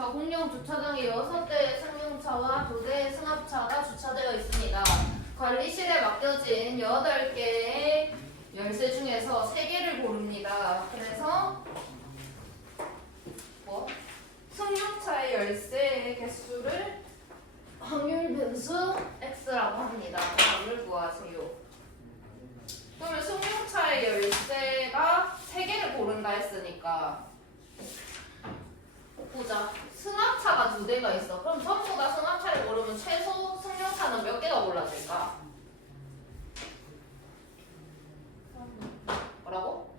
자, 공용 주차장에 6대의 승용차와 2대의 승합차가 주차되어 있습니다. 관리실에 맡겨진 8개의 열쇠 중에서 3개를 고릅니다. 그래서 승용차의 열쇠의 개수를 확률 변수 x라고 합니다. 확률을 구하세요. 그러면 승용차의 열쇠가 3개를 고른다 했으니까 보자. 승합차가 2대가 있어. 그럼 전부 다 승합차를 고르면 최소 승용차는 몇 개가 골라질까? 뭐라고?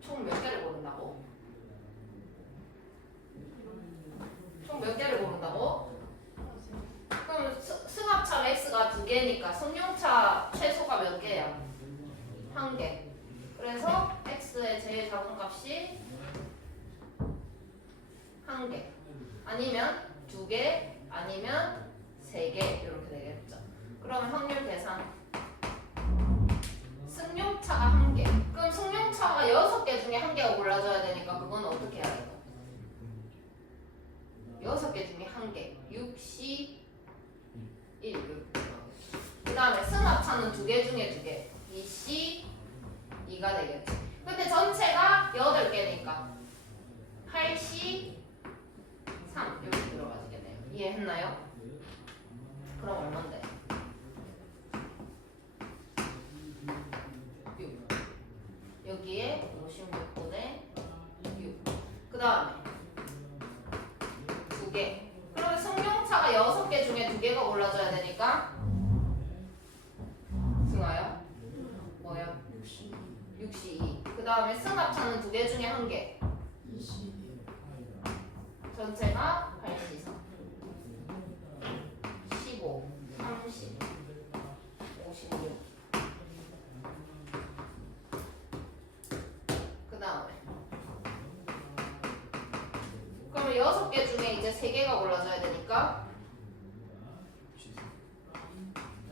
총 몇 개를 고른다고? 총 몇 개를 고른다고? 그럼 승합차 x가 2개니까 승용차 최소가 몇 개야? 1개. 그래서 x의 제일 작은 값이 1개. 아니면 2개, 아니면 3개 이렇게 되겠죠. 그러면 확률 계산. 승용차가 1개. 그럼 승용차가 6개 중에 1개가 골라져야 되니까 그건 어떻게 해야 돼요? 6개 중에 1개. 6C 1. 그 다음에 승합차는 2개 중에 2개. 2C 2가 되겠지. 근데 전체가 8개니까 8C 3 이렇게 들어가지겠네요. 이해했나요? 그럼 얼만데? 6. 여기에 56분의 6. 그 다음에 2개. 그러면 승용차가 6개 중에 2개가 골라져야 되니까 승하야? 뭐야? 62. 그 다음에 승합차는 2개 중에 1개. 전체가 83. 15, 30, 56. 그 다음에 그러면 6개 중에 이제 3개가 골라져야 되니까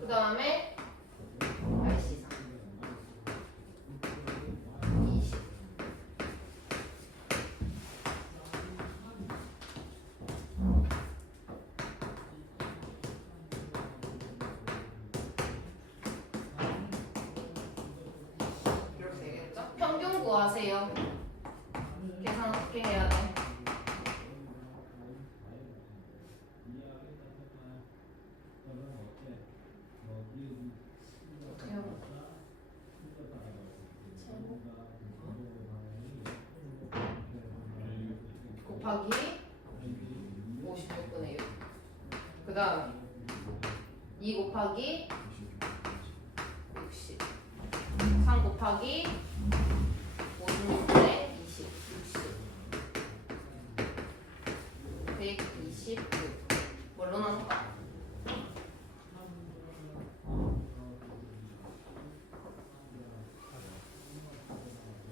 그 다음에 83, 20. 이렇게 되겠죠? 평균 구하세요. 계산 어떻게 해야 돼? 어떻게 하고? 곱하기 56분의 6. 그 다음에 2 곱하기 60. 3 곱하기 56분의 20. 126. 뭘로 나눌까?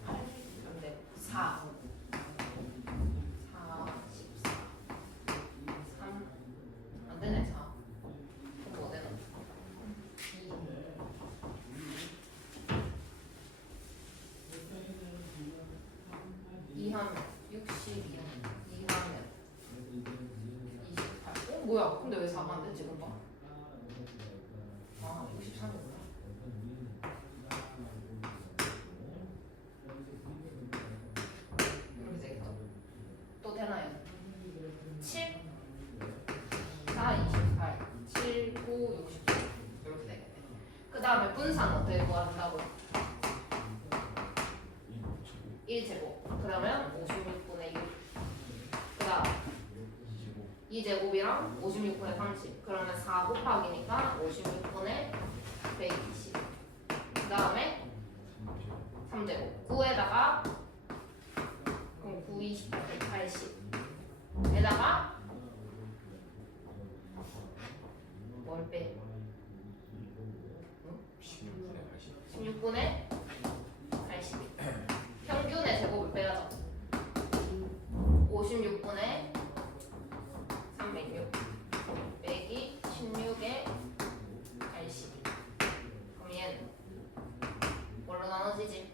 안 돼. 4. 4, 14. 3. 안 되네, 4. 그럼 뭐 되나? 2 하면 62. 2 하면 28. 뭐야? 근데 왜 4가 안 돼? 지금 봐. 아, 63이구나. 이렇게 되겠죠? 또 되나요? 7, 4, 28, 7, 9, 60. 이렇게 되겠네. 그 다음에 분산 어떻게 구한다고? 1제곱. 그러면 56분의 6. 그 다음 2제곱이랑 56분의 30. 그러면 4 곱하기니까 56분의 120. 그 다음에 3제곱. 9에다가 그럼 9, 20, 80. 에다가 뭘 빼? 16분의 80. 평균의 제곱을 빼야죠. 56분의 306 빼기 16의 80. 그럼 얘는 뭘로 나눠지지?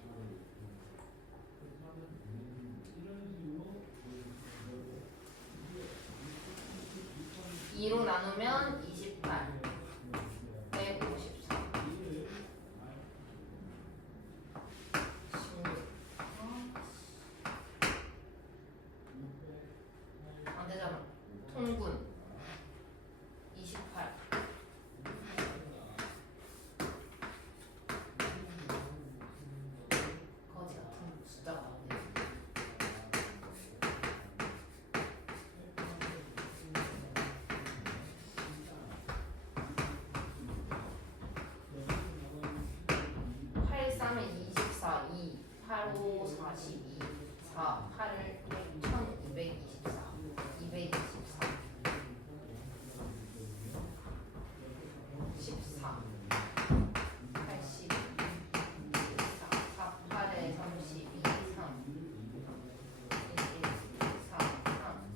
2로 나누면 28 154 안 되잖아. 통분 28 거지 같은 숫자가 나오네. 팔 3에 24 2 8 5 42 4 8 1224 224 14 80 14 4 8에 32 3 4 3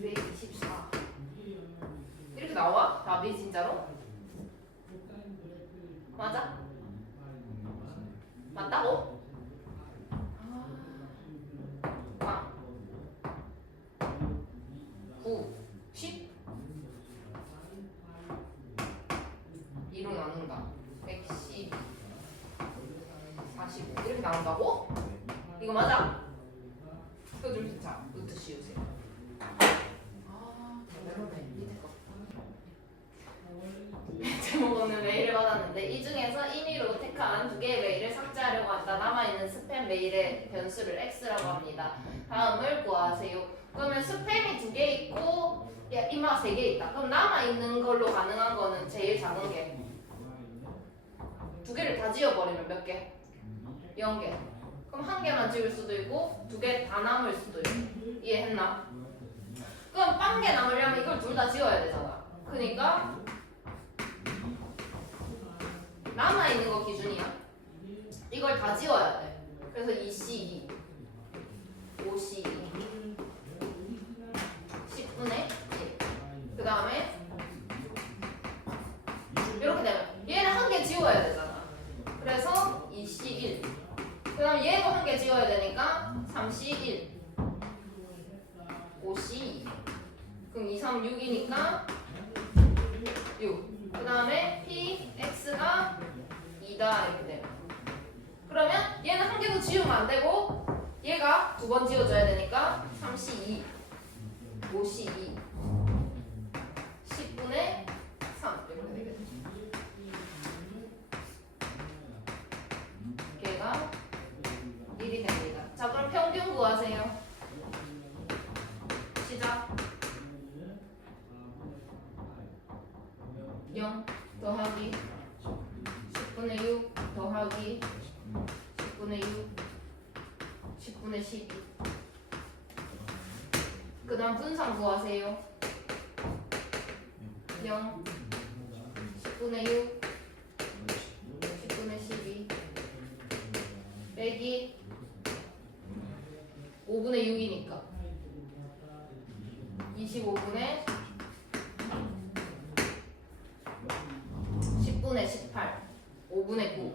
224 이렇게 나와? 답이 진짜로? 맞아? 맞다고? 아 9 10 2로 나눈다 112 45 이렇게 나온다고? 이거 맞아? 표준 편차 루트 씌우세요. 대단하네. 밑에 거 제목은 메일을 받았는데 이 중에서 임의로 택한 두 개의 메일을 삭제하려고 한다. 남아있는 스팸 메일의 변수를 x라고 합니다. 다음을 구하세요. 그러면 스팸이 두 개 있고 이마 세 개 있다. 그럼 남아있는 걸로 가능한 거는 제일 작은 게 두 개를 다 지워버리면 몇 개? 0개. 그럼 한 개만 지울 수도 있고 두 개 다 남을 수도 있고. 이해했나? 그럼 한 개 남으려면 이걸 둘 다 지워야 되잖아. 그러니까 남아있는 거 기준이야. 이걸 다 지워야 돼. 그래서 2C2 5C2 10분의 1. 그 다음에 이렇게 되면 얘는 한 개 지워야 되잖아. 그래서 2C1. 그 다음에 얘도 한 개 지워야 되니까 3C1 5C2. 그럼 2, 3, 6이니까 6. 그 다음에 PX가 2다 이렇게 되면 그러면 얘는 한 개도 지우면 안 되고 얘가 두 번 지워줘야 되니까 3C2 5C2 10분의 3 이렇게 되겠죠. 걔가 1이 됩니다. 자 그럼 평균 구하세요. 시작. 0 더하기 10분의 6 더하기 10분의 6 10분의 12. 그 다음 분산 구하세요. 0 10분의 6 10분의 12 빼기 5분의 6이니까 25분의 10분의 18 5분의 9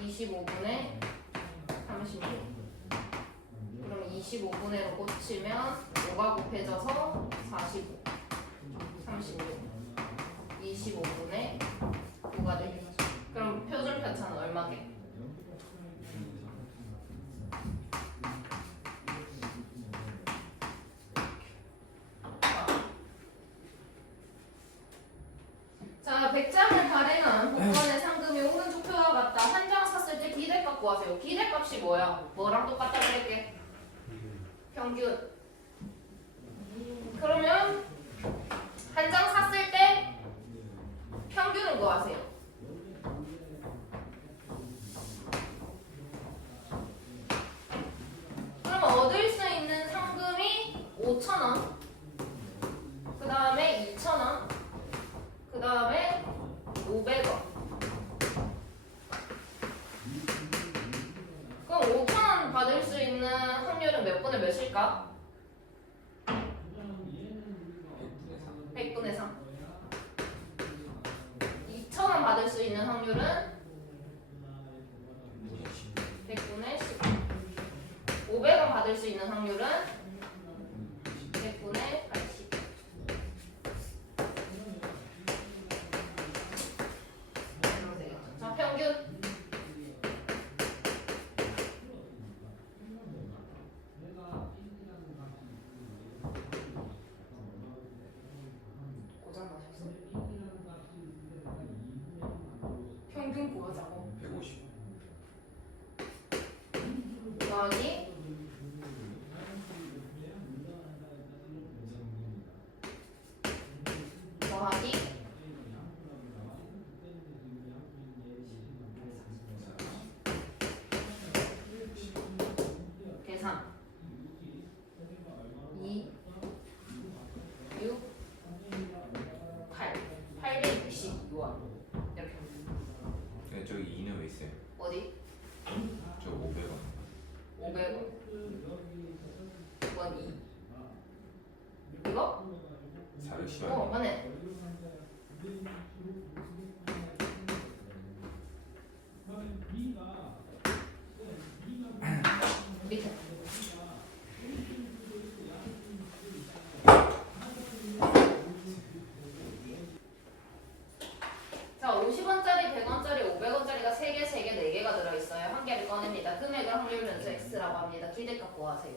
25분의 36. 그럼 25분의로 꽂히면 5가 곱해져서 45 36 25분의 9가 되겠죠. 그럼 표준 편차는 얼마게? 자, 100장을 발행한 복권의 상금이 오른쪽 표와 같다. 한 장 샀을 때 기대값 구하세요. 기대값이 뭐야? 뭐랑 똑같다 그럴게? 평균. 그러면 한 장 샀을 때 평균을 구하세요. 그럼 얻을 수 있는 상금이 5,000원, 그 다음에 2,000원, 그 다음에 500원. 그럼 5,000원 받을 수 있는 확률은 몇 분의 몇일까? 100분의 3. 2,000원 받을 수 있는 확률은 100분의 10. 될 수 있는 확률은 100분의 80. 자, 평균. 고장나셨어? 평균 구하자고. 150. 더하기 더하기 계산 2 6 8 866원 이렇게 네, 저기 2는 왜 있어요? 어디? 저 500원. 500원 원 2 이거? 410원. 맞네. 밑에 자 50원짜리, 100원짜리, 500원짜리가 3개, 3개, 4개가 들어있어요. 한 개를 꺼냅니다. 금액을 확률 변수 x라고 합니다. 기대값 구하세요.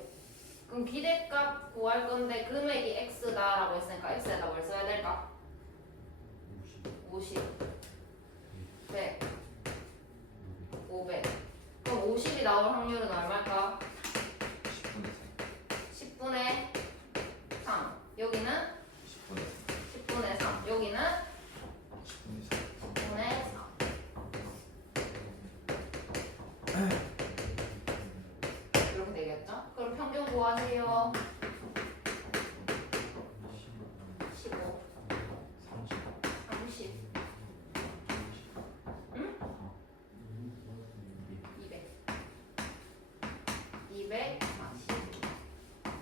그럼 기대값 구할 건데 금액이 x다라고 했으니까 x에다 뭘 써야 될까? 50 100 500 그럼 50이 나올 확률은 얼마일까? 10분의 3 여기는 10분의 3 여기는 10분의 4 이렇게 되겠죠? 그럼 평균 구하세요. 15 30 응? 240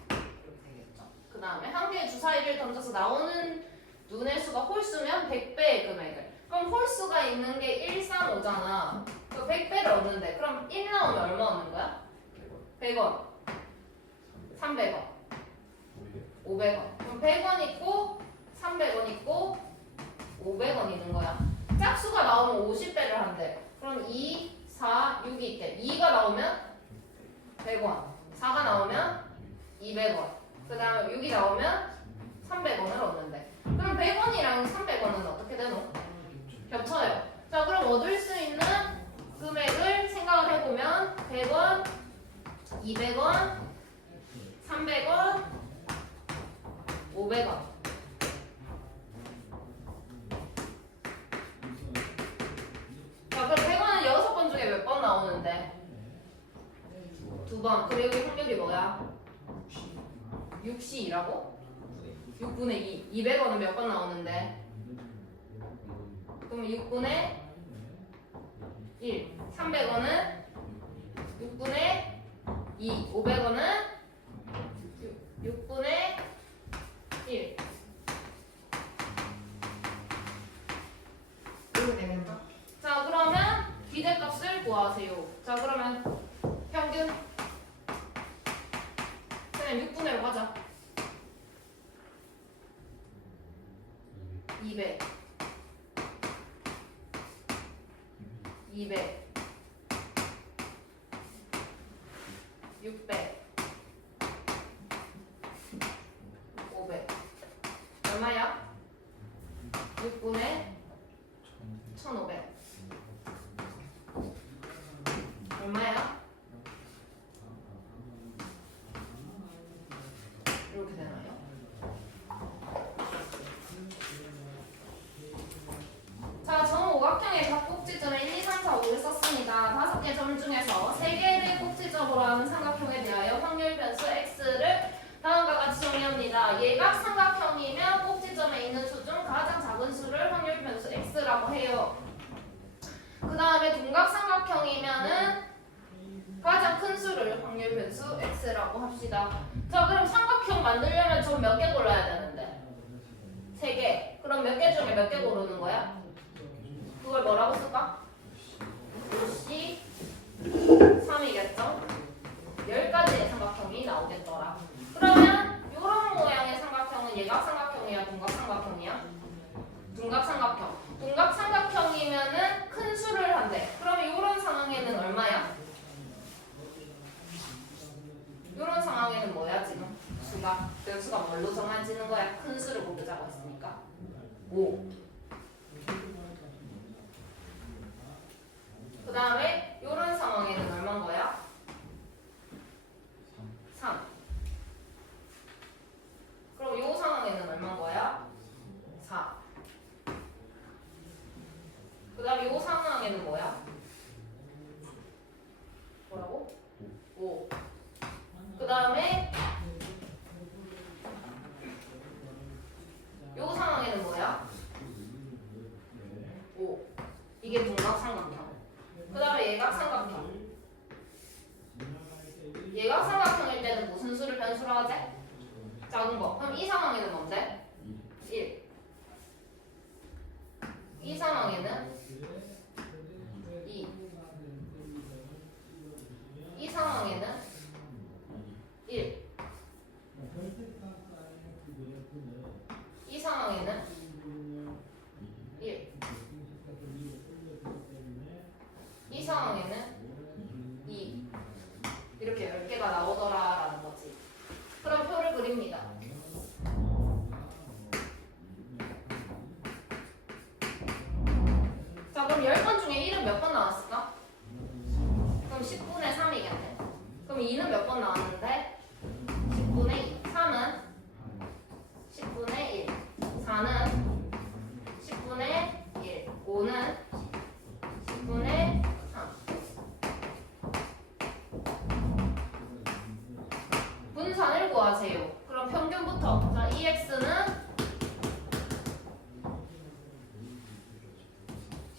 이렇게 되겠죠. 그 다음에 한 개의 주사위를 던져서 나오는 눈의 수가 홀수면 100배의 금액을. 그럼 홀수가 있는 게 1, 3, 5잖아. 그 100배를 얻는데 그럼 1 나오면 얼마 얻는 거야? 100원 300원 500원 그럼 100원 있고 300원 있고 500원 있는 거야. 짝수가 나오면 50배를 한대. 그럼 2, 4, 6이 있대. 2가 나오면 100원 4가 나오면 200원 그 다음에 6이 나오면 300원을 얻는데 그럼 100원이랑 300원은 어떻게 되노? 겹쳐요. 자 그럼 얻을 수 있는 금액을 생각을 해보면 100원 200원 300원 500원 자 그럼 100원은 6번 중에 몇 번 나오는데? 2번. 그럼 여기 확률이 뭐야? 6C라고? 6분의 2. 200원은 몇 번 나오는데? 그럼 6분의 1. 300원은 6분의 2. 500원은 6분의 1. 이렇게 되겠죠? 자 그러면 기대값을 구하세요. 자 그러면 평균 그냥 6분의 5 하자. 200 200 600 500 얼마야? 6분의 1500 얼마야? 이렇게 되나요? 자, 점 오각형의 각 꼭지점에 1, 2, 3, 4, 5를 썼습니다. 5개 점 중에서 3개를 꼭지점으로 하는 삼각형에 대하여 확률 변수 x를 다음과 같이 정의합니다. 예각 삼각형이면 꼭지점에 있는 수 중 가장 작은 수를 확률 변수 x라고 해요. 그 다음에 동각 삼각형이면은 가장 큰 수를 확률 변수 x라고 합시다. 자, 그럼 삼각형 만들려면 점 몇 개 골라야 되는데? 3개. 그럼 몇 개 중에 몇 개 고르는 거야? 그걸 뭐라고 쓸까? C 3이겠죠? 10가지의 삼각형이 이 상황에는 2 이렇게 10개가 나오더라라는 거지. 그럼 표를 그립니다. 자, 그럼 10번 중에 1은 몇 번 나왔을까? 그럼 10분의 3이겠네. 그럼 2는 몇 번 나왔는데? 10분의 2. 3은 10분의 1. 4는 10분의 1. 5는 10분의 3. 분산을 구하세요. 그럼 평균부터. 자, EX는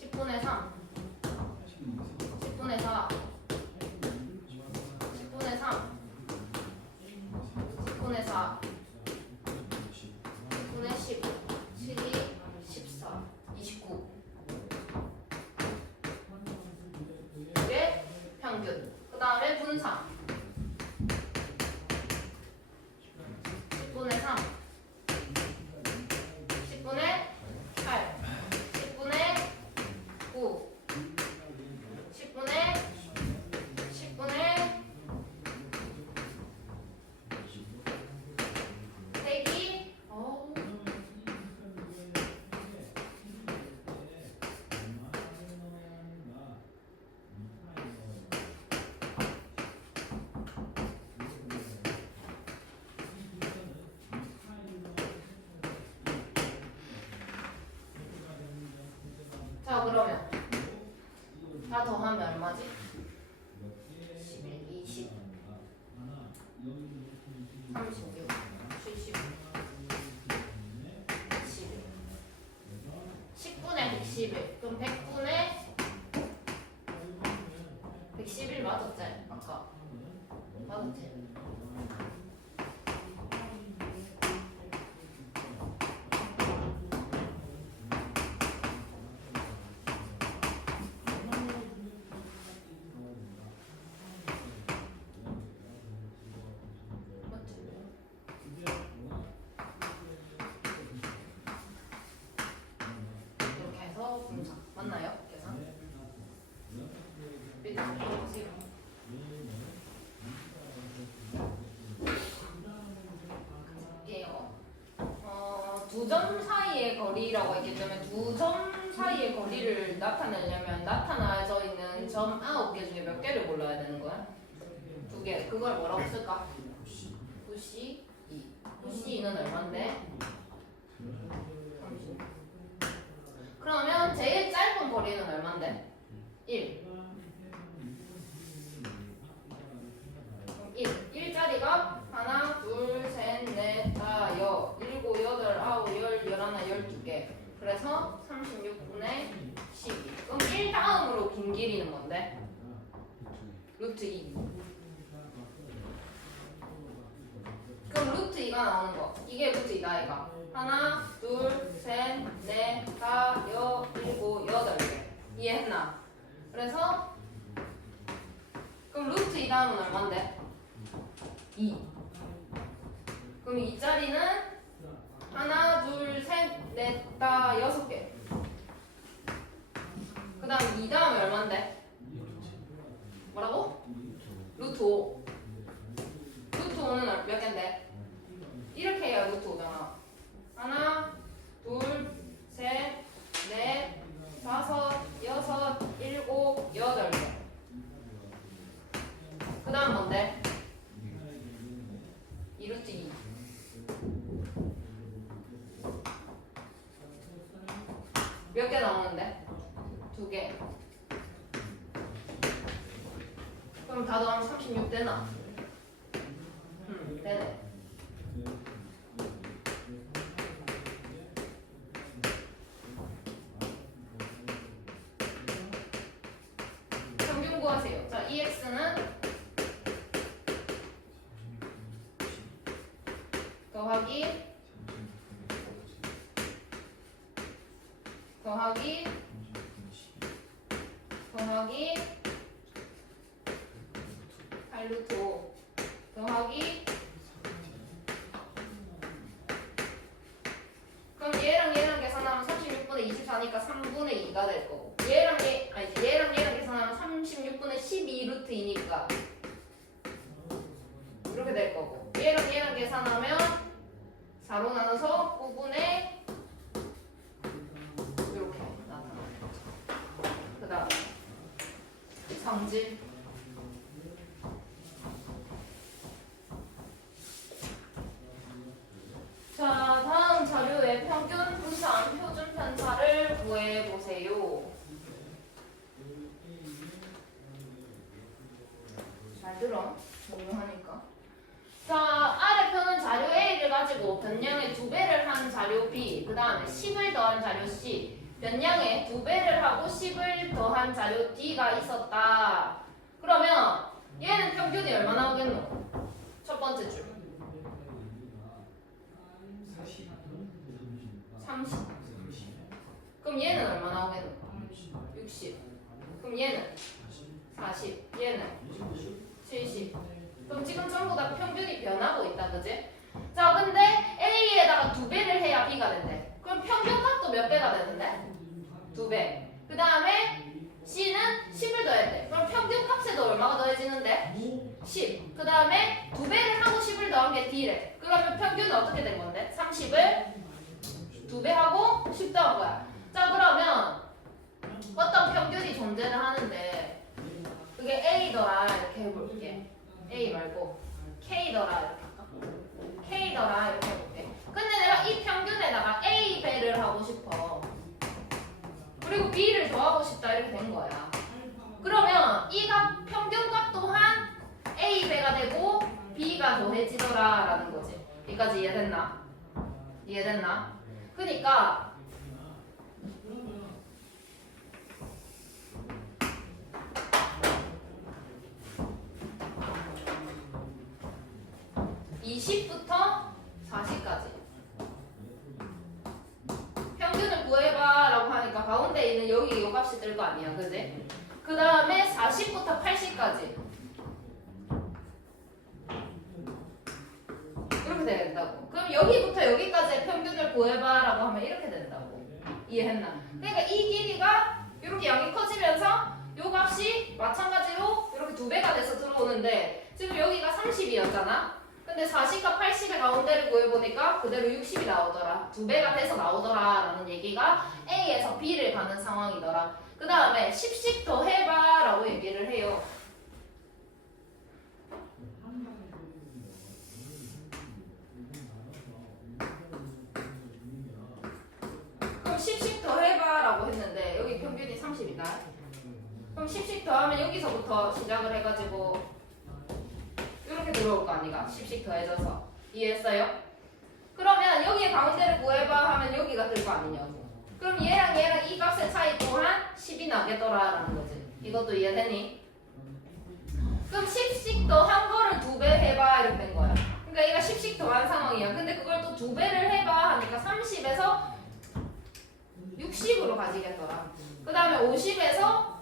10분의 3. 10분의 4. 10분의 3. 10분의 4. 10분의 10. 12, 14, 29. 이게 평균. 그 다음에 분산. 10분의 3. 10분의 8. 10분의 9. 10분의 10분의 세기. 자, 그러면 다 더하면 얼마지? 11, 20, 36, 70, 111. 10분의 111. 그럼 100분의 111 맞았지? 아까 맞았지? 이렇게 해서 분산 맞나요? 계산? 일단 해보세요. 볼게요. 두 점 사이의 거리라고 했기 때문에 두 점 사이의 거리를 나타내려면 나타나져 있는 점 9개 중에 몇 개를 골라야 되는 거야? 2개. 그걸 뭐라고 쓸까? 푸시 2. 푸시 2는 얼만데? 30. 그러면 제일 짧은 거리는 얼만데? 1. 그럼 1자리가 하나, 둘, 셋, 넷, 다, 여, 일곱, 여덟, 아홉, 열, 열하나, 12개. 그래서 36분의 12. 그럼 1 다음으로 긴 길이는 뭔데? 루트 2. 그럼 루트 2가 나오는 거. 이게 루트 2다, 이가. 하나, 둘, 셋, 넷, 다, 여, 일곱, 8개. 이해했나? 그래서 그럼 루트 2 다음은 얼만데? 2. 그럼 이 자리는 하나, 둘, 셋, 넷, 다, 6개. 그 다음 2 다음에 얼만데? 뭐라고? 루트 5. 루트 5는 몇 개인데? 이렇게 해야 루트 5잖아. 하나, 둘, 셋, 넷, 다섯, 여섯, 일곱, 8개. 그 다음 뭔데? 2루트 2. 몇 개 나오는데? 2개. 그럼 다 더하면 36 되나? 되네. 평균 구하세요. 자, EX는 더하기 더하기 더하기 8루트 5 더하기 그럼 얘랑 계산하면 36분의 24니까 3분의 2가 될 거고 얘랑 얘랑 계산하면 상진. 자, 다음 자료의 평균 분산 표준 편차를 구해 보세요. 잘 들어. 중요하니까. 자, 아래 표는 자료 A를 가지고 변량의 2배를 한 자료 B, 그 다음에 10을 더한 자료 C, 변량의 2배를 하고 10을 더한 자료 D가 있었다. 그러면 얘는 평균이 얼마 나오겠노? 첫 번째 줄. 40 30. 30 그럼 얘는 얼마 나오겠노? 60. 그럼 얘는 40. 얘는 70. 그럼 지금 전부 다 평균이 변하고 있다, 그지? 자, 근데 A에다가 2배를 해야 B가 된대. 그럼 평균값도 몇 배가 되는데? 2배. 그 다음에 C는 10을 더해야 돼. 그럼 평균값에도 얼마가 더해지는데? 10. 그 다음에 2배를 하고 10을 더한 게 D래. 그러면 평균은 어떻게 된 건데? 30을 2배 하고 10 더한 거야. 자, 그러면 어떤 평균이 존재를 하는데 그게 A더라 이렇게 해볼게. A 말고 K더라 이렇게 할까? K더라 이렇게 해볼게. 근데 내가 이 평균에다가 A 배를 하고 싶어. 그리고 B를 더하고 싶다 이렇게 된 거야. 그러면 이 값 평균값 또한 A 배가 되고 B가 더해지더라 라는 거지. 여기까지 이해됐나? 이해됐나? 그러니까 20부터 40까지 평균을 구해봐 라고 하니까 가운데 있는 여기 이 값이 뜰 거 아니야, 그지? 그 다음에 40부터 80까지 이렇게 된다고. 그럼 여기부터 여기까지의 평균을 구해봐 라고 하면 이렇게 된다고. 이해했나? 그러니까 이 길이가 이렇게 양이 커지면서 요 값이 마찬가지로 이렇게 2배가 돼서 들어오는데 지금 여기가 30이었잖아. 근데 40과 80의 가운데를 구해보니까 그대로 60이 나오더라. 2배가 돼서 나오더라 라는 얘기가 A에서 B를 가는 상황이더라. 그 다음에 10씩 더 해봐 라고 얘기를 해요. 그럼 10씩 더 해봐 라고 했는데 여기 평균이 30이다. 그럼 10씩 더하면 여기서부터 시작을 해가지고 이렇게 들어올 거 아니가? 10씩 더해져서. 이해했어요? 그러면 여기에 가운데를 구해봐 하면 여기가 될 거 아니냐고. 그럼 얘랑 이 값의 차이 또한 10이 나겠더라 라는 거지. 이것도 이해되니? 그럼 10씩 더한 거를 2배 해봐 이렇게 된 거야. 그러니까 얘가 10씩 더한 상황이야. 근데 그걸 또 2배를 해봐 하니까 30에서 60으로 가지겠더라. 그 다음에 50에서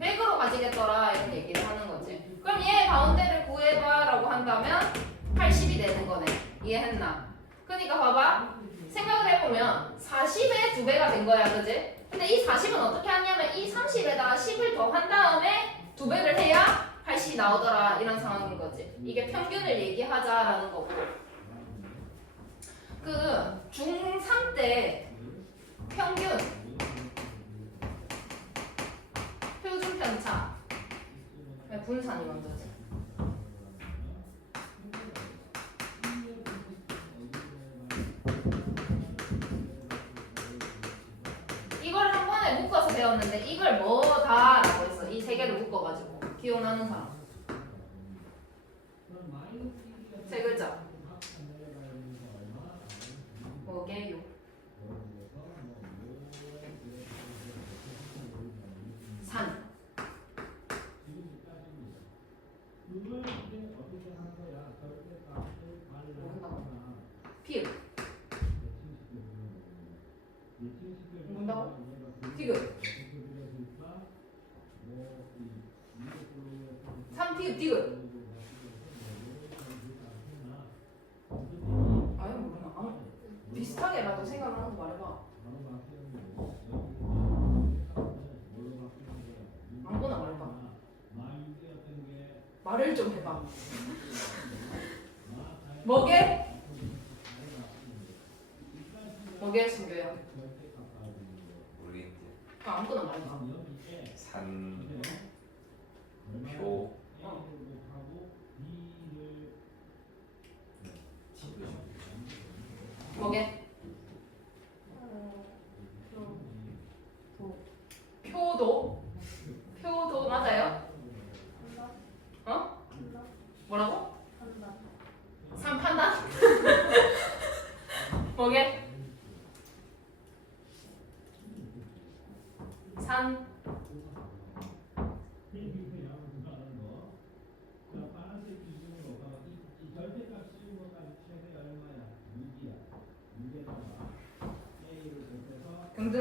100으로 가지겠더라 이런 얘기를 하는 거지. 그럼 얘 가운데를 구해봐 라고 한다면 80이 되는 거네. 이해했나? 그러니까 봐봐. 생각을 해보면 40의 2배가 된 거야, 그지? 근데 이 40은 어떻게 하냐면 이 30에다가 10을 더한 다음에 2배를 해야 80이 나오더라 이런 상황인 거지. 이게 평균을 얘기하자라는 거고. 그 중3 때 평균 표준 편차 분산이 먼저지. 이걸 한 번에 묶어서 배웠는데 이걸 뭐다라고 했어. 이 세 개를 묶어가지고 기억나는 사람? 세 글자. 뭐게요? 산. 피읍. 뭔다고? 디귿. 삼피읍 디귿. 아예 모르나? 아, 비슷하게라도 생각하는 거 말해봐. 아무거나 말해봐. 말을 좀 해봐. 뭐게? 뭐게 순교야? 모르겠는데 아무거나 말해봐. 산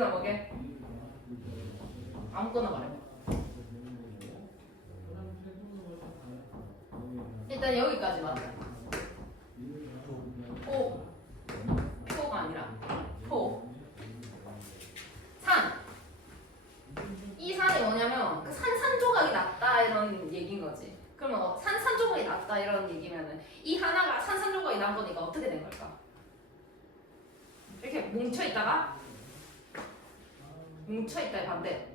문제나 뭐게? 아무거나 말해. 일단 여기까지 맞아. 표가 아니라 산. 이 산이 뭐냐면 그 산산조각이 낮다 이런 얘기인 거지. 그러면 산산조각이 낮다 이런 얘기면은 이 하나가 산산조각이 난 거니까 어떻게 된 걸까? 이렇게 뭉쳐 있다가 반대.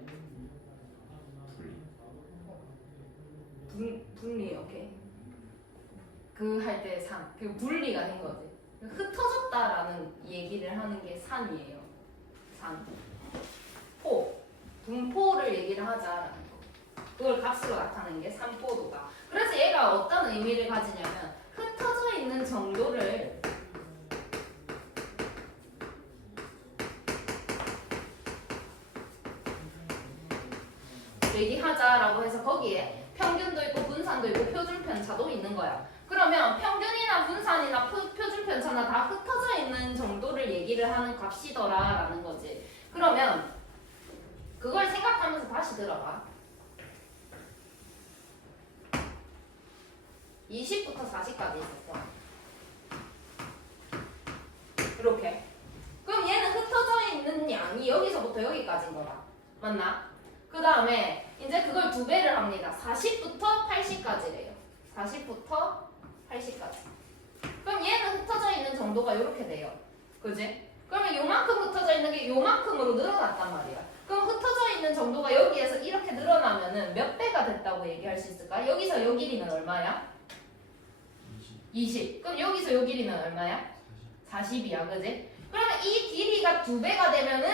분리 오케이. 그 할 때 산. 그 분리가 된 거지. 흩어졌다라는 얘기를 하는 게 산이에요. 산. 분포를 얘기를 하자라는 거. 그걸 값으로 나타내는 게 산포도다. 그래서 얘가 어떤 의미를 가지냐면 흩어져 있는 정도를 얘기하자라고 해서 거기에 평균도 있고 분산도 있고 표준 편차도 있는 거야. 그러면 평균이나 분산이나 표준 편차나 다 흩어져 있는 정도를 얘기를 하는 값이더라라는 거지. 그러면 그걸 생각하면서 다시 들어봐. 20부터 40까지 있었어. 이렇게. 그럼 얘는 흩어져 있는 양이 여기서부터 여기까지인 거다. 맞나? 그 다음에 이제 그걸 2배를 합니다. 40부터 80까지래요. 40부터 80까지. 그럼 얘는 흩어져 있는 정도가 이렇게 돼요. 그지? 그러면 요만큼 흩어져 있는 게 요만큼으로 늘어났단 말이야. 그럼 흩어져 있는 정도가 여기에서 이렇게 늘어나면은 몇 배가 됐다고 얘기할 수 있을까? 여기서 요 길이는 얼마야? 20. 그럼 여기서 요 길이는 얼마야? 40이야. 그지? 그러면 이 길이가 2배가 되면은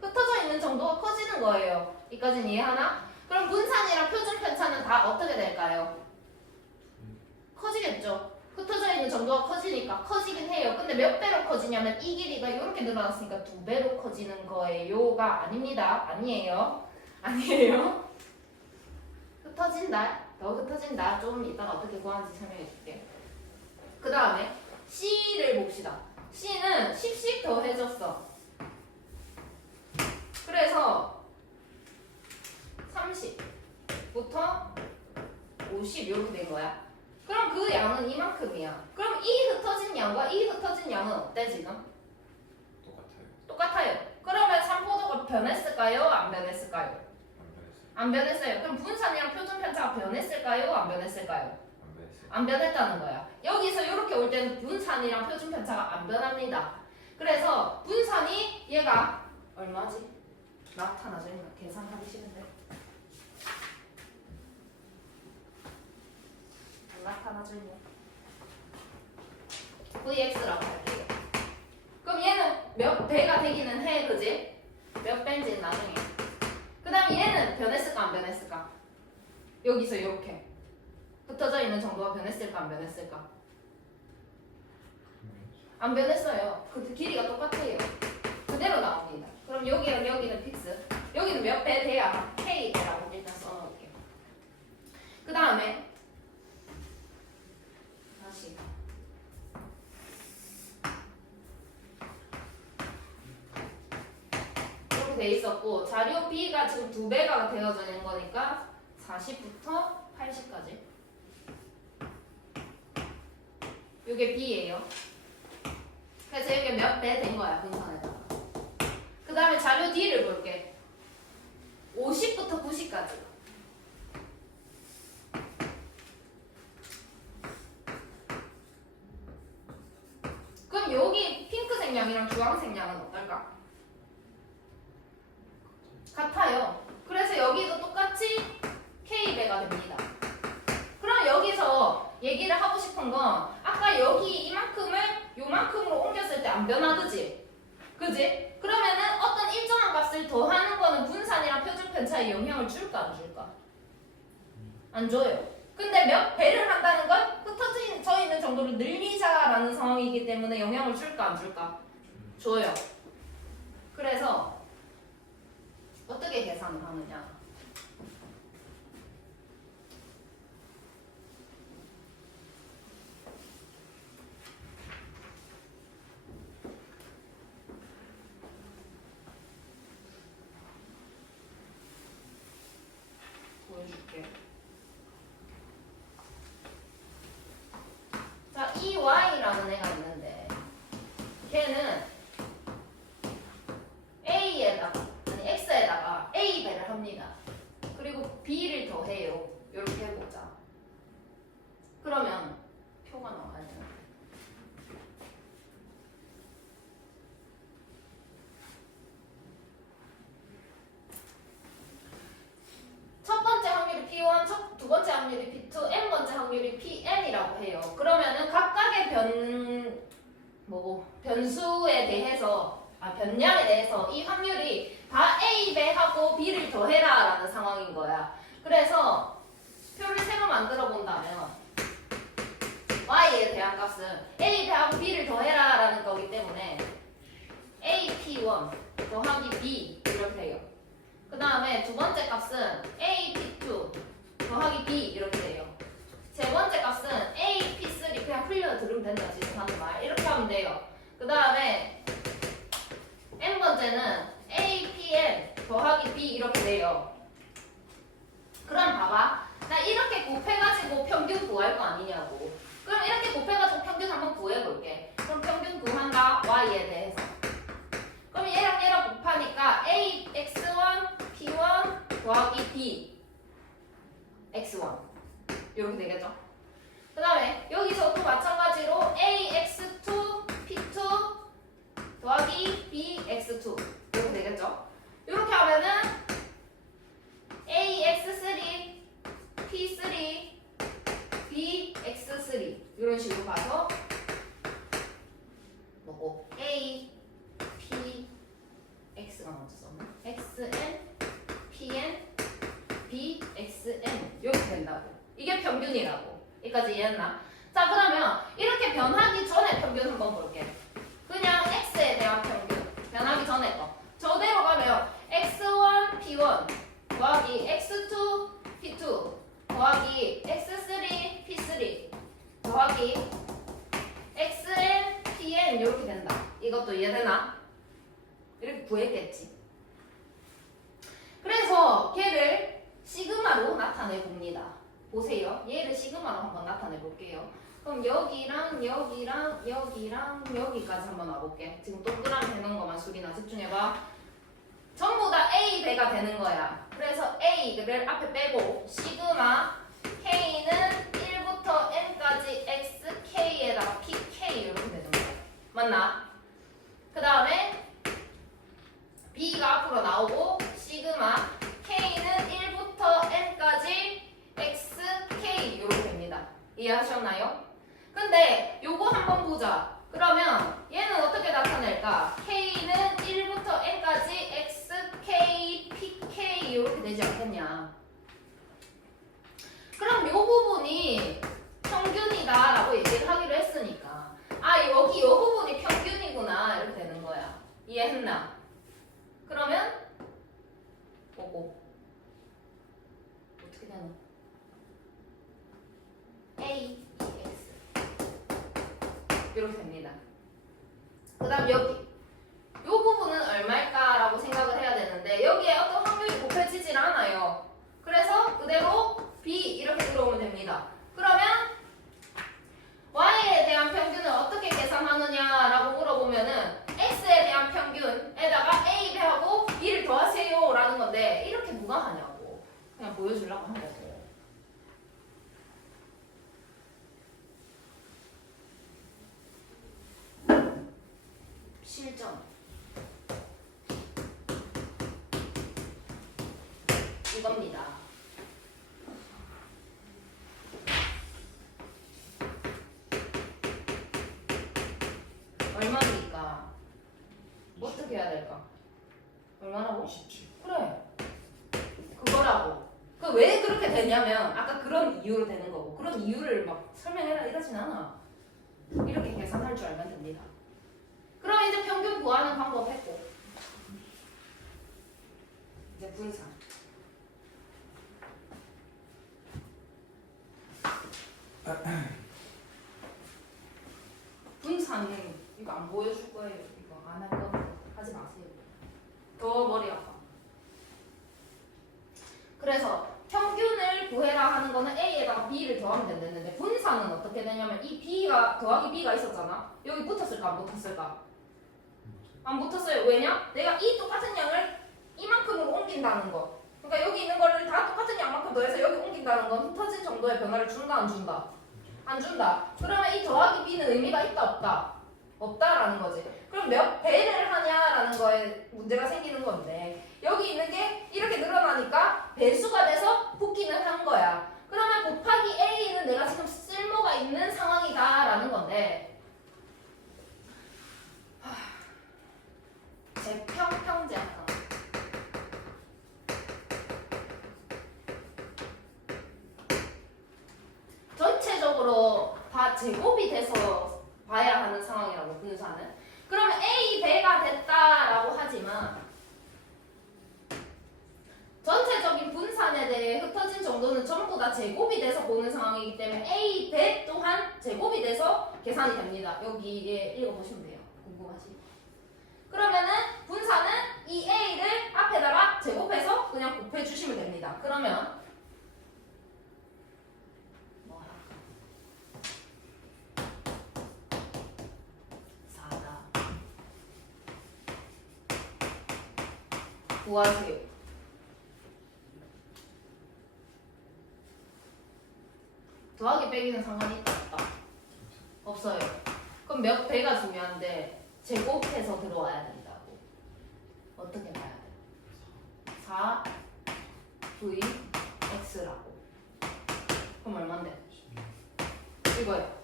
흩어져 있는 정도가 커지는 거예요. 이까지는 이해하나? 그럼 분산이랑 표준 편차는 다 어떻게 될까요? 커지겠죠. 흩어져 있는 정도가 커지니까 커지긴 해요. 근데 몇 배로 커지냐면 이 길이가 이렇게 늘어났으니까 2배로 커지는 거예요가 아닙니다. 아니에요. 아니에요. 흩어진다. 더 흩어진다. 좀 이따가 어떻게 구하는지 설명해 줄게. 그 다음에 C를 봅시다. C는 10씩 더 해줬어. 그래서 30부터 50 이렇게 된 거야. 그럼 그 양은 이만큼이야. 그럼 이 흩어진 양과 이 흩어진 양은 어때 지금? 똑같아요. 그러면 산포도가 변했을까요? 안 변했을까요? 안 변했어요. 그럼 분산이랑 표준 편차가 변했을까요? 안 변했을까요? 안 변했다는 거야. 여기서 이렇게 올 때는 분산이랑 표준 편차가 안 변합니다. 그래서 분산이 얘가 얼마지? 나타나죠. 계산하기 싫은데. 안 나타나죠. VX라고 할게요. 그럼 얘는 몇 배가 되기는 해, 그지? 몇 배인지는 나중에. 그 다음 얘는 변했을까 안 변했을까? 여기서 이렇게 흩어져 있는 정도가 변했을까 안 변했을까? 안 변했어요. 그 길이가 똑같아요. 그대로 나옵니다. 그럼 여기랑 여기는 픽스. 여기는 몇 배 돼야 K라고 일단 써놓을게요. 그 다음에 다시 이렇게 돼 있었고 자료 B가 지금 2배가 되어져 있는 거니까 40부터 80까지. 이게 B예요. 그래서 이게 몇 배 된 거야 분산에다가. 그 다음에 자료 D를 볼게. 50부터 90까지. 그럼 여기 핑크색 양이랑 주황색 양은 어떨까? 같아요. 그래서 여기도 똑같이 K배가 됩니다. 그럼 여기서 얘기를 하고 싶은 건 아까 여기 이만큼을 요만큼으로 옮겼을 때 안 변하듯이 그지? 그러면은 어떤 일정한 값을 더하는 거는 분산이랑 표준 편차에 영향을 줄까 안 줄까? 안 줘요. 근데 몇 배를 한다는 건 흩어져 있는 정도를 늘리자라는 상황이기 때문에 영향을 줄까 안 줄까? 줘요. 그래서 어떻게 계산을 하느냐? 보여줄게. 자, 이 y라는 애가 있는데 걔는 a에다가 아니 x에다가 a 배를 합니다. 그리고 b를 더해요. 이렇게 해보자. 그러면 표가 나와야 되나? 첫 번째 확률이 P1, 두 번째 확률이 P2, n 번째 확률이 Pn이라고 해요. 그러면은 각각의 변수에 대해서 변량에 대해서 이 확률이 다 A 배하고 B를 더해라라는 상황인 거야. 그래서 표를 새로 만들어 본다면 Y에 대한 값은 A 배하고 B를 더해라라는 거기 때문에 AP1 더하기 B 이렇게 돼요. 그 다음에 두 번째 값은 AP2 더하기 B 이렇게 돼요. 세 번째 값은 AP3 그냥 흘려 들으면 된다 지금 하는 말 이렇게 하면 돼요. 그 다음에 n 번째는 APN 더하기 B 이렇게 돼요. 그럼 봐봐, 나 이렇게 곱해가지고 평균 구할 거 아니냐고. 그럼 이렇게 곱해가지고 평균 한번 구해볼게. 그럼 평균 구한다 Y에 대해서. 그럼 얘랑 얘랑 곱하니까 A x1 P1 더하기 B x1 이렇게 되겠죠? 그 다음에 여기서 또 마찬가지로 A x2 P2 더하기 B x2 이렇게 되겠죠? 이렇게 하면은 A x3 P3 B x3 이런 식으로 가서 뭐고 A P X가 먼저 썼나? XN PN B XN 이렇게 된다고. 이게 평균이라고. 여기까지 이해했나? 자, 그러면 이렇게 변하기 전에 평균 한번 볼게. 그냥 X에 대한 평균 변하기 전에 거 저대로 가면 X1 P1 더하기 X2 P2 더하기 X3 P3 더하기 XN PN 이렇게 된다. 이것도 이해되나? 이렇게 구했겠지. 그래서 걔를 시그마로 나타내 봅니다. 보세요. 얘를 시그마로 한번 나타내 볼게요. 그럼 여기랑 여기랑 여기랑 여기까지 한번 와볼게. 지금 동그라미 되는 것만 수리나 집중해봐. 전부 다 A 배가 되는 거야. 그래서 A를 앞에 빼고 시그마 K는 1부터 N까지 XK에다가 PK 이렇게 되는 거야. 맞나? 그 다음에 B가 앞으로 나오고 시그마 K는 1부터 N까지 XK 이렇게 됩니다. 이해하셨나요? 근데 요거 한번 보자. 그러면 얘는 어떻게 나타낼까? K는 1부터 N까지 XK, PK 이렇게 되지 않겠냐? 그럼 요 부분이 평균이다라고 얘기를 하기로 했으니까 여기 요 부분이 평균이구나 이렇게 되는 거야. 이해했나? 그러면 보고 어떻게 되나? A, X 이렇게 됩니다. 그 다음 여기 이 부분은 얼마일까라고 생각을 해야 되는데 여기에 어떤 확률이 곱해지질 않아요. 그래서 그대로 B 이렇게 들어오면 됩니다. 그러면 Y에 대한 평균을 어떻게 계산하느냐라고 물어보면은 X에 대한 평균에다가 A 배하고 B를 더하세요 라는 건데 이렇게 누가 하냐고 그냥 보여주려고 한 거고. 실전 이겁니다. 얼마니까? 어떻게 해야 될까? 얼마라고? 27. 그래 그거라고. 그 왜 그렇게 되냐면 아까 그런 이유로 되는 거고 그런 이유를 막 설명해라 이러진 않아. 이렇게 계산할 줄 알면 됩니다. 그럼 이제 평균 구하는 방법 했고 이제 분산. 분산은 이거 안 보여줄 거예요. 이거 안 할 거 하지 마세요. 더 머리 아파. 그래서 그래서 평균을 구해라 하는 거는 A에다가 B를 더하면 된다는데 분산은 어떻게 되냐면 이 B가 더하기 B가 있었잖아. 여기 붙었을까 안 붙었을까? 안 붙었어요. 왜냐? 내가 이 똑같은 양을 이만큼으로 옮긴다는 거. 그러니까 여기 있는 거를 다 똑같은 양만큼 더해서 여기 옮긴다는 건 흩어진 정도의 변화를 준다 안 준다? 안 준다. 그러면 이 더하기 B는 의미가 있다 없다? 없다라는 거지. 그럼 몇 배를 하냐라는 거에 문제가 생기는 건데 여기 있는 게 이렇게 늘어나니까 배수가 돼서 붙기는 한 거야. 그러면 곱하기 A는 내가 지금 쓸모가 있는 상황이다라는 건데 제평평제한 전체적으로 다 제곱이 돼서 봐야 하는 상황이라고 분산은. 그러면 A 배가 됐다라고 하지만 전체적인 분산에 대해 흩어진 정도는 전부 다 제곱이 돼서 보는 상황이기 때문에 A 배 또한 제곱이 돼서 계산이 됩니다. 여기에 읽어보시면 돼요. 궁금하시? 그러면은 분산은 이 A를 앞에다가 제곱해서 그냥 곱해주시면 됩니다. 그러면 뭐야? 4다. 구하세요. 더하기 빼기는 상관이 있다 없다? 없어요. 그럼 몇 배가 중요한데 제곱해서 들어와야 된다고. 어떻게 봐야 돼? 4 V X라고. 그럼 얼만데? 이거예요.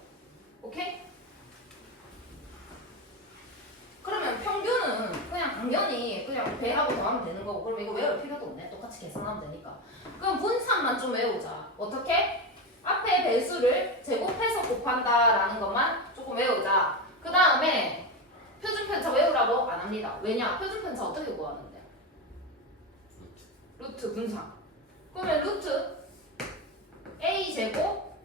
오케이? 그러면 평균은 그냥 당연히 그냥 배하고 더하면 되는 거고 그럼 이거 외울 필요도 없네. 똑같이 계산하면 되니까. 그럼 분산만 좀 외우자. 어떻게? 앞에 배수를 제곱해서 곱한다라는 것만 조금 외우자. 그 다음에 표준편차 외우라고 안 합니다. 왜냐? 표준편차 어떻게 구하는데? 루트 분산. 그러면 루트 A 제곱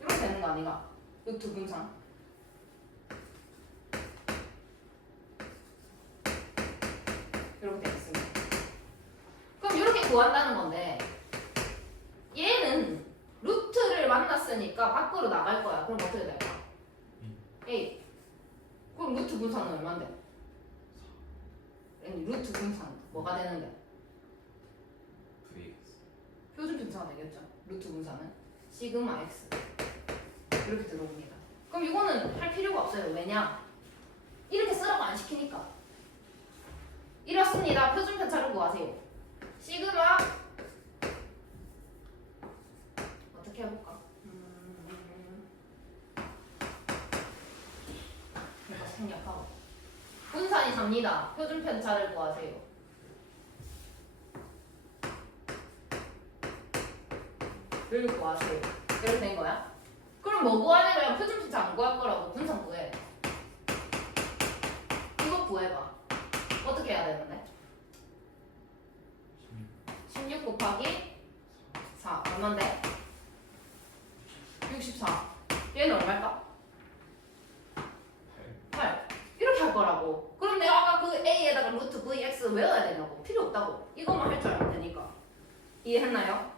이렇게 되는 거 아닌가? 루트 분산. 이렇게 되겠습니다. 그럼 이렇게 구한다는 건데 얘는 루트를 만났으니까 밖으로 나갈 거야. 그럼 어떻게 될까? A. 그럼 루트 분산은 얼마인데? 루트 분산 뭐가 되는데? VX. 표준 편차가 되겠죠. 루트 분산은 시그마 X 이렇게 들어옵니다. 그럼 이거는 할 필요가 없어요. 왜냐? 이렇게 쓰라고 안 시키니까. 이렇습니다. 표준 편차를 구하세요. 시그마 어떻게 해볼까? 이거 생략하고 분산이 잡니다. 표준 편차를 구하세요. 를 구하세요. 이렇게 된 거야? 그럼 뭐 구하는 거야? 표준 편차 안 구할 거라고 분산 구해. 이거 구해봐. 어떻게 해야 되는데? 16 곱하기 4 얼만데? 64. 얘는 얼마일까? 8. 이렇게 할 거라고. 그럼 내가 아까 그 A에다가 루트 VX 외워야 되냐고. 필요 없다고. 이것만 할 줄 알면 되니까. 이해했나요?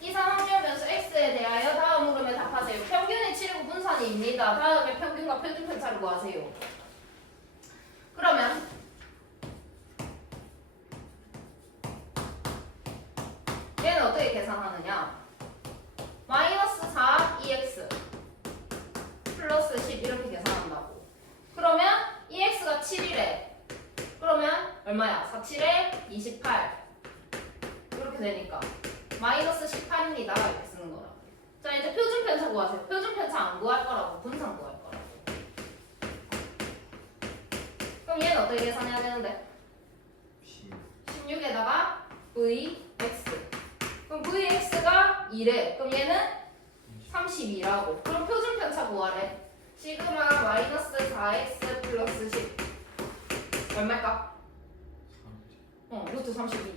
이상확률 변수 X에 대하여 다음 흐름에 답하세요. 평균의 7고 분산이입니다. 다음에 평균과 표준 편차를 구하세요. 그러면 얘는 어떻게 계산하느냐? 마이너스 4 EX 플러스 10 이렇게 계산한다고. 그러면 EX가 7이래. 그러면 얼마야? 4, 7에 28 이렇게 되니까 마이너스 18입니다. 이렇게 쓰는 거라고. 자 이제 표준 편차 구하세요. 표준 편차 안 구할 거라고 분산 구할 거라고. 그럼 얘는 어떻게 계산해야 되는데? 16에다가 VX. 그럼 VX가 2래. 그럼 얘는 32라고. 그럼 표준 편차 구하래. 시그마 마이너스 4X 플러스 10 얼마일까? 루트 32.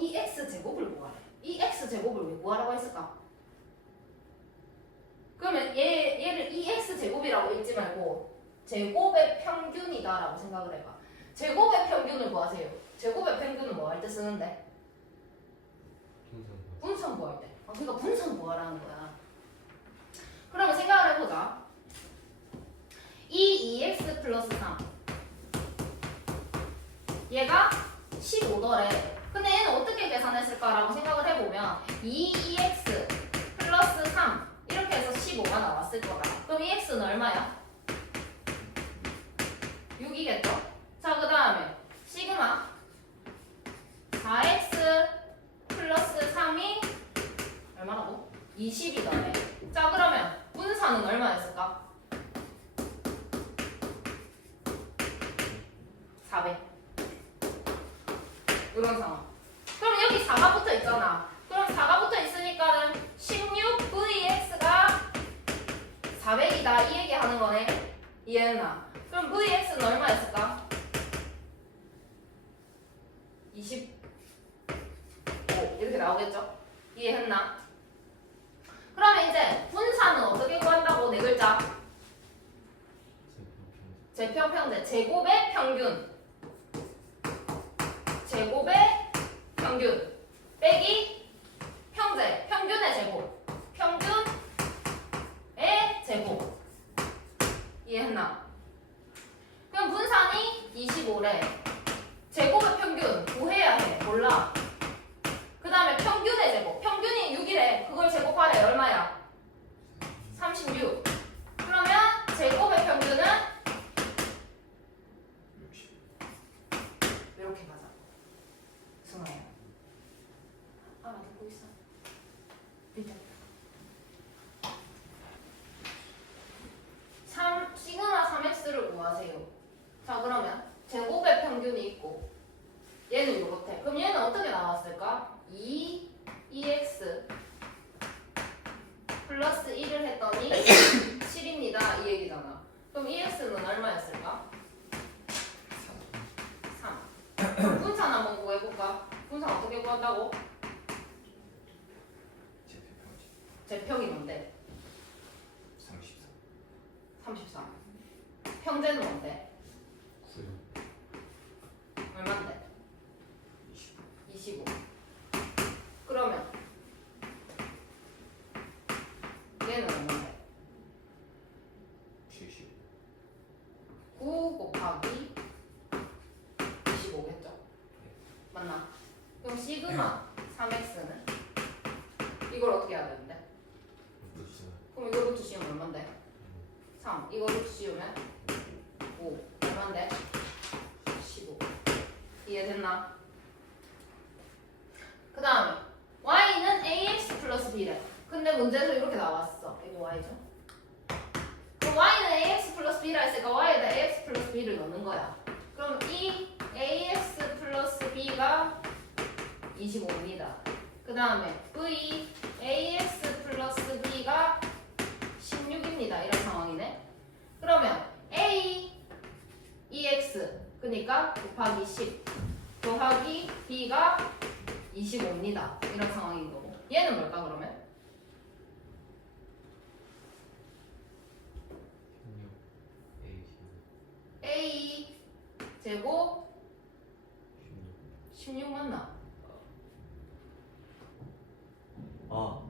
이 x제곱을 구하래. 이 x제곱을 왜 구하라고 했을까? 그러면 얘를 이 x제곱이라고 읽지 말고 제곱의 평균이다라고 생각을 해봐. 제곱의 평균을 구하세요. 제곱의 평균은 뭐 할 때 쓰는데? 분선 구할 때. 그러니까 분선 구하라는 거야. 그러면 생각을 해보자. 이 2x 플러스 3 얘가 15더래. 근데 얘는 어떻게 계산했을까라고 생각을 해보면 2x 플러스 3 이렇게 해서 15가 나왔을 거다. 그럼 2x는 얼마야? 6이겠죠? 자, 그 다음에 시그마 4x 플러스 3이 얼마라고? 20이더래. 자, 그러면 분산은 얼마였을까? 400. 이런 상황. 그럼 여기 4가 붙어 있잖아. 그럼 4가 붙어 있으니까는 16vx가 400이다 이 얘기 하는 거네. 이해했나? 그럼 vx는 얼마였을까? 25 이렇게 나오겠죠? 이해했나? 그러면 이제 분산은 어떻게 구한다고? 네 글자. 제평평제 제곱의 평균. 제곱의 평균 빼기 평제 평균의 제곱. 평균의 제곱. 이해했나? 그럼 분산이 25래. 제곱의 평균 구해야 해. 몰라. 그 다음에 평균의 제곱. 평균이 6이래. 그걸 제곱하래. 얼마야? 36. 그러면 제곱의 평균은 60. 이렇게 가자. 승아야. 듣고 있어. 밑에. 3, 시그마 3x를 구하세요. 자, 그러면 제곱의 평균이 있고 얘는 이렇대. 그럼 얘는 어떻게 나왔을까? 2x 플러스 1을 했더니 7입니다. 이 얘기잖아. 그럼 2x는 얼마였을까? 3. 분산 한번 구해볼까? 분산 어떻게 구한다고? 제평지. 제평이 뭔데? 34. 33. 평제는 뭔데? 9. 얼만데? 25. 25. 그러면 얘는 얼만데? 70. 9 곱하기 25겠죠? 맞나? 그럼 시그마 3x는 이걸 어떻게 해야 되는데? 그럼 이거부터 씌우면 얼만데? 3. 이거부터 씌우면 5. 얼만데? 15. 이해됐나? 그 다음에 y는 ax 플러스 b래. 근데 문제에서 이렇게 나왔어. 이거 y죠? 그럼 y는 ax 플러스 b라 했으니까 y에다 ax 플러스 b를 넣는 거야. 그럼 이 ax 플러스 b가 25입니다. 그 다음에 v ax 플러스 b가 16입니다. 이런 상황이네. 그러면 a ex 그러니까 곱하기 10 더하기 b가 25입니다. 이런 상황인 거고. 얘는 뭘까 그러면? 16 A a 제곱 16 맞나? 4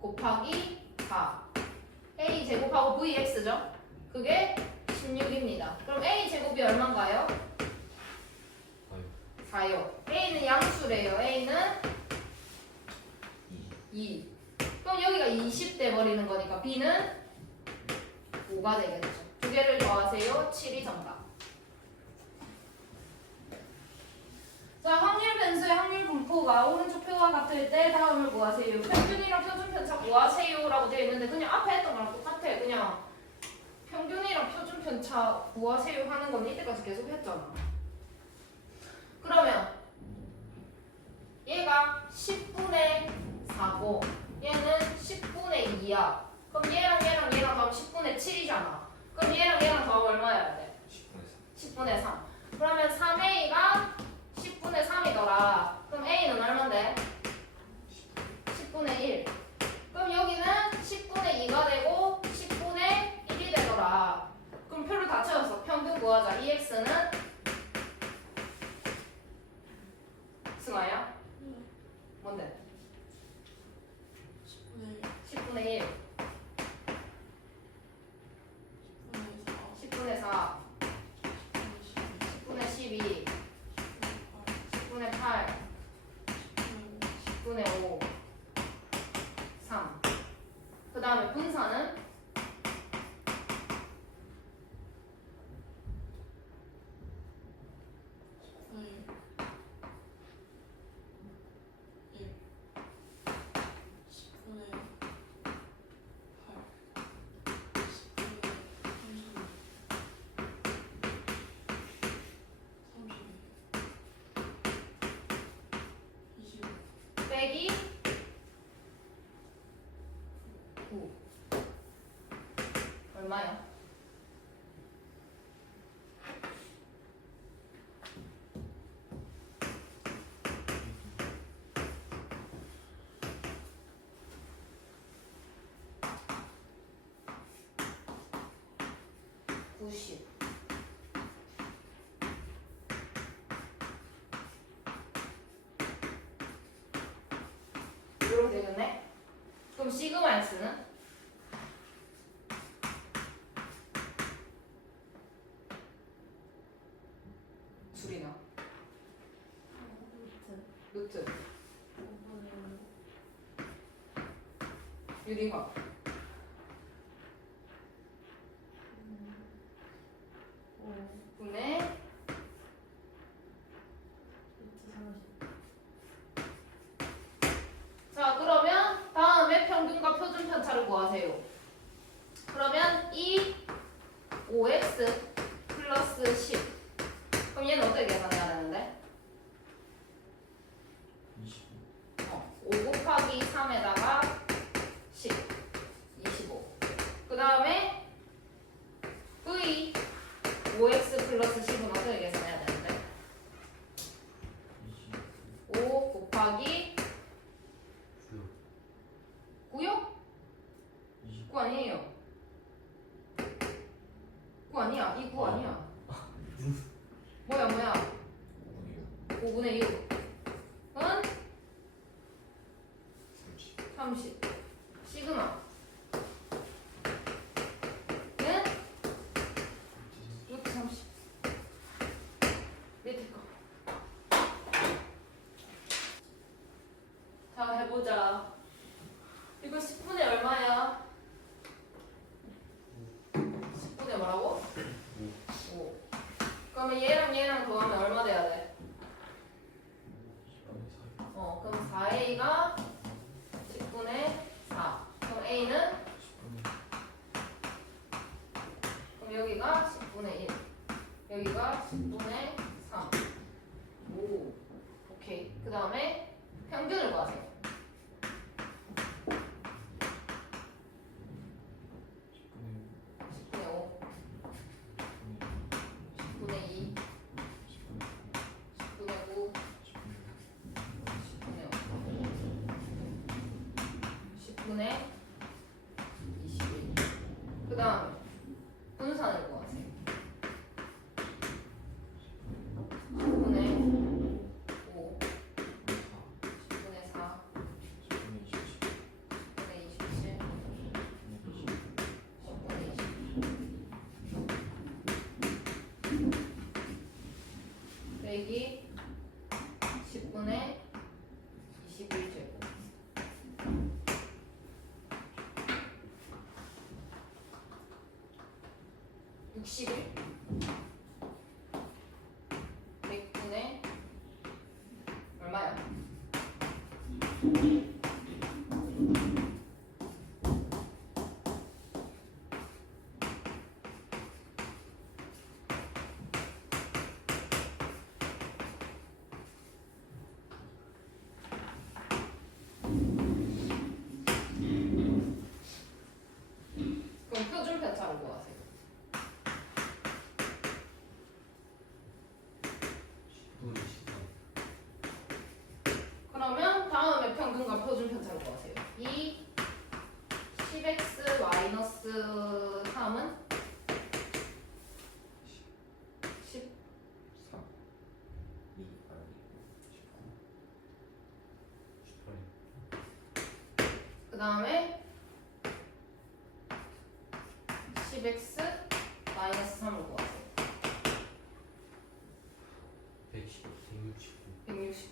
곱하기 4 a 제곱하고 vx죠? 그게 16입니다. 그럼 a 제곱이 얼마인가요? 4요. a는 양수래요. a는 2. 그럼 여기가 20 돼버리는 거니까 b는 5가 되겠죠. 두 개를 더하세요. 7이 정답. 자, 확률 변수의 확률 분포가 오른쪽 표와 같을 때 다음을 구하세요. 평균이랑 표준편차 구하세요라고 되어 있는데 그냥 앞에 했던 거랑 똑같아. 그냥 평균이랑 표준편차 구하세요 하는 건 이때까지 계속 했잖아. 그러면 얘가 10분의 4고 얘는 10분의 2야. 그럼 얘랑 더하면 10분의 7이잖아. 그럼 얘랑 더하면 얼마여야 돼? 10분의 3. 10분의 3. 그러면 3a가 10분의 10분의 3이더라. 그럼 A는 얼만데? 10분의 1. 그럼 여기는 10분의 2가 되고 10분의 1이 되더라. 그럼 표를 다 채웠어. 평균 구하자. EX는 승아야? 뭔데? 10분의 1. 10분의 4. 10분의 12. 10분의 8. 10분의 5. 3. 그 다음에 분사는? 빼기 9. 얼마야? (90) 이렇게 되겠네? 그럼 시그마 X는? 줄이나? 루트 유리화 분의 자 그러면 다음에 평균과 표준 편차를 구하세요. 그러면 이 5x 플러스 10 그럼 얘는 어떻게 계산해야 되는데? 5 곱하기 3에다가 10 25 그 다음에 V 5x 플러스 10은 어떻게 계산해야 되는데? 5 곱하기 9요? 9 아니에요. 9 아니야. 이 9 아니야. 뭐야? 5분의 6은 30. 시그마 는 루트 30. 밑에 거. 자 해보자. 이거 10분의 얼마야? 10분의 뭐라고? 5. 그러면 얘랑 더하면 얼마 돼야 돼? 그럼 4A가 10분의 4. 그럼 A는? 그럼 여기가 10분의 1. 여기가 10분의 3. 오. 오케이. 그 다음에 평균을 구하세요. 10분의 5. 10분의 2. 10분의 9. 10분의 5. 10분의 21. 그 다음 분산을 구하세요. 10분의 5. 10분의 4. 10분의 27. 10분의 20. 빼기 10분의 21제곱. 60일 100분의 얼마야? 그럼 표준 편차로 구하세요. 10분의 13 평균과 표준 편차를 구하세요. 이 10x 마이너스 3은 10 3 2 19 그 다음에 10x 마이너스 3을 구하세요. 110, 169. 160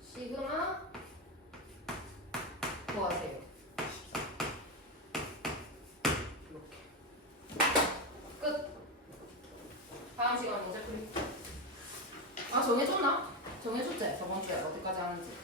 시그마 구하세요. 이렇게 끝. 다음 시간 문제 풀이. 아 정해줬나? 정해줬지? 저번 주에 어디까지 하는지.